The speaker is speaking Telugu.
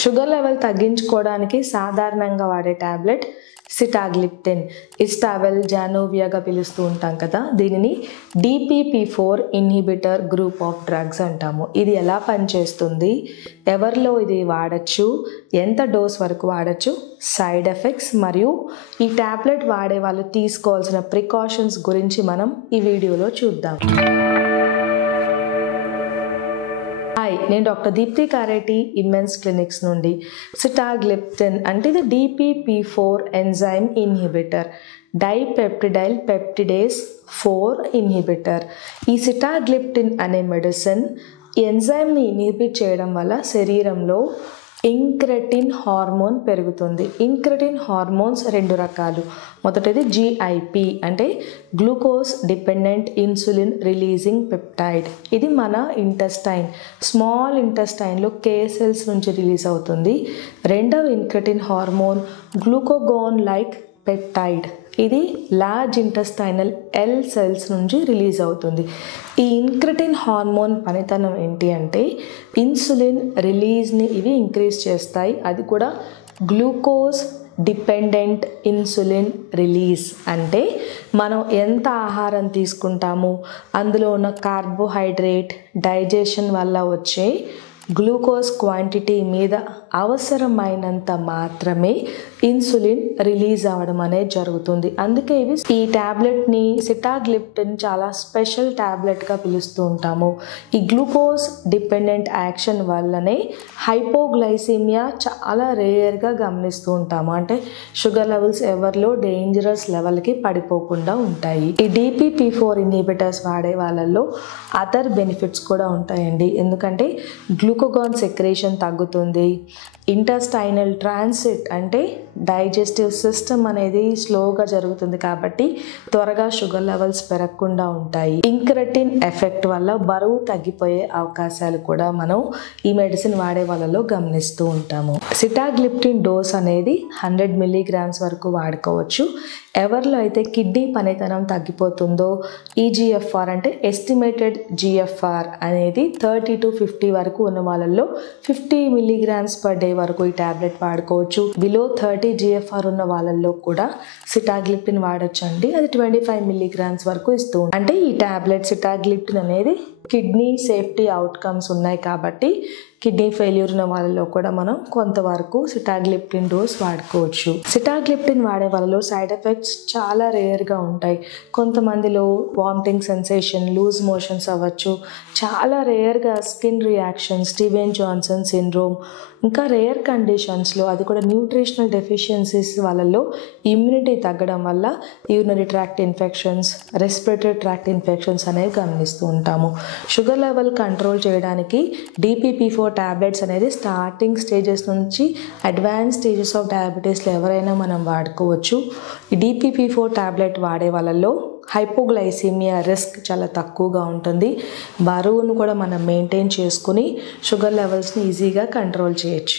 షుగర్ లెవెల్ తగ్గించుకోవడానికి సాధారణంగా వాడే టాబ్లెట్ సిటాగ్లిప్టిన్. ఇస్టావెల్, జానోవియాగా పిలుస్తూ ఉంటాం కదా. దీనిని DPP-4 inhibitor group of drugs అంటాము. ఇది ఎలా పనిచేస్తుంది, ఎవరిలో ఇది వాడచ్చు, ఎంత డోస్ వరకు వాడచ్చు, సైడ్ ఎఫెక్ట్స్ మరియు ఈ టాబ్లెట్ వాడే వాళ్ళు తీసుకోవాల్సిన ప్రికాషన్స్ గురించి మనం ఈ వీడియోలో చూద్దాం. హాయ్, నేను doctor Deepthi Kareti, Immense Clinics నుండి. సిటాగ్లిప్టిన్ అంటే ఇది DPP-4 enzyme inhibitor, dipeptidyl peptidase 4 inhibitor. ఈ సిటాగ్లిప్టిన్ అనే మెడిసిన్ ఎంజైమ్ని ఇన్హిబిట్ చేయడం వల్ల శరీరంలో ఇంక్రెటిన్ హార్మోన్ పెరుగుతుంది. ఇంక్రెటిన్ హార్మోన్స్ 2 రకాలు. మొదటిది GIP అంటే glucose dependent insulin releasing peptide. ఇది మన ఇంటెస్టైన్, స్మాల్ ఇంటెస్టైన్లో K సెల్స్ నుంచి రిలీజ్ అవుతుంది. రెండవ ఇంక్రెటిన్ హార్మోన్ గ్లూకోగోన్ లైక్ పెప్టైడ్. ఇది లార్జ్ ఇంటెస్టైనల్ L సెల్స్ నుంచి రిలీజ్ అవుతుంది. ఈ ఇంక్రెటిన్ హార్మోన్ పనితనం ఏంటి అంటే ఇన్సులిన్ రిలీజ్ని ఇవి ఇంక్రీజ్ చేస్తాయి. అది కూడా గ్లూకోజ్ డిపెండెంట్ ఇన్సులిన్ రిలీజ్ అంటే మనం ఎంత ఆహారం తీసుకుంటాము, అందులో ఉన్న కార్బోహైడ్రేట్ డైజెషన్ వల్ల వచ్చే గ్లూకోజ్ క్వాంటిటీ మీద అవసరమైనంత మాత్రమే ఇన్సులిన్ రిలీజ్ అవ్వడం అనేది జరుగుతుంది. అందుకే ఈ ట్యాబ్లెట్ని సిటాగ్లిప్టిన్ చాలా స్పెషల్ ట్యాబ్లెట్గా పిలుస్తూ ఉంటాము. ఈ గ్లూకోజ్ డిపెండెంట్ యాక్షన్ వల్లనే హైపోగ్లైసీమియా చాలా రేర్గా గమనిస్తూ ఉంటాము. అంటే షుగర్ లెవెల్స్ ఎవరిలో డేంజరస్ లెవెల్కి పడిపోకుండా ఉంటాయి. ఈ DPP-4 ఇన్హిబిటర్స్ వాడే వాళ్ళల్లో అదర్ బెనిఫిట్స్ కూడా ఉంటాయండి. ఎందుకంటే గ్లూకోగాన్ సెక్రేషన్ తగ్గుతుంది. ఇంటెస్టైనల్ ట్రాన్సిట్ అంటే డైజెస్టివ్ సిస్టమ్ అనేది స్లోగా జరుగుతుంది కాబట్టి త్వరగా షుగర్ లెవెల్స్ పెరగకుండా ఉంటాయి. ఇంక్రెటిన్ ఎఫెక్ట్ వల్ల బరువు తగ్గిపోయే అవకాశాలు కూడా మనం ఈ మెడిసిన్ వాడే వాళ్ళలో గమనిస్తూ ఉంటాము. సిటాగ్లిప్టిన్ డోస్ అనేది 100 mg వరకు వాడుకోవచ్చు. ఎవరిలో అయితే కిడ్నీ పనితనం తగ్గిపోతుందో EGFR అంటే ఎస్టిమేటెడ్ GFR అనేది 30 to 50 వరకు ఉన్న వాళ్ళల్లో 50 mg/day వరకు ఈ టాబ్లెట్ వాడుకోవచ్చు. బిలో 30 GFR ఉన్న వాళ్ళల్లో కూడా సిటాగ్లిప్టిన్ వాడచ్చు అండి. అది 25 mg వరకు ఇస్తూ అంటే ఈ టాబ్లెట్ సిటాగ్లిప్టిన్ అనేది కిడ్నీ సేఫ్టీ అవుట్కమ్స్ ఉన్నాయి కాబట్టి కిడ్నీ ఫెయిల్యూర్ ఉన్న వాళ్ళలో కూడా మనం కొంతవరకు సిటాగ్లిప్టిన్ డోస్ వాడుకోవచ్చు. సిటాగ్లిప్టిన్ వాడే వాళ్ళలో సైడ్ ఎఫెక్ట్స్ చాలా రేర్గా ఉంటాయి. కొంతమందిలో వామిటింగ్ సెన్సేషన్, లూజ్ మోషన్స్ అవ్వచ్చు. చాలా రేర్గా skin reaction, Steven Johnson syndrome, ఇంకా రేర్ కండిషన్స్లో అది కూడా న్యూట్రిషనల్ డెఫిషియన్సీస్ వాళ్ళలో ఇమ్యూనిటీ తగ్గడం వల్ల urinary tract infections, respiratory tract infections అనేవి గమనిస్తూ ఉంటాము. షుగర్ లెవెల్ కంట్రోల్ చేయడానికి DPP-4 టాబ్లెట్స్ అనేది స్టార్టింగ్ స్టేజెస్ నుంచి అడ్వాన్స్ స్టేజెస్ ఆఫ్ డయాబెటీస్లో ఎవరైనా మనం వాడుకోవచ్చు. ఈ DPP-4 టాబ్లెట్ వాడే వాళ్ళల్లో హైపోగ్లైసీమియా రిస్క్ చాలా తక్కువగా ఉంటుంది. బరువును కూడా మనం మెయింటైన్ చేసుకుని షుగర్ లెవెల్స్ని ఈజీగా కంట్రోల్ చేయొచ్చు.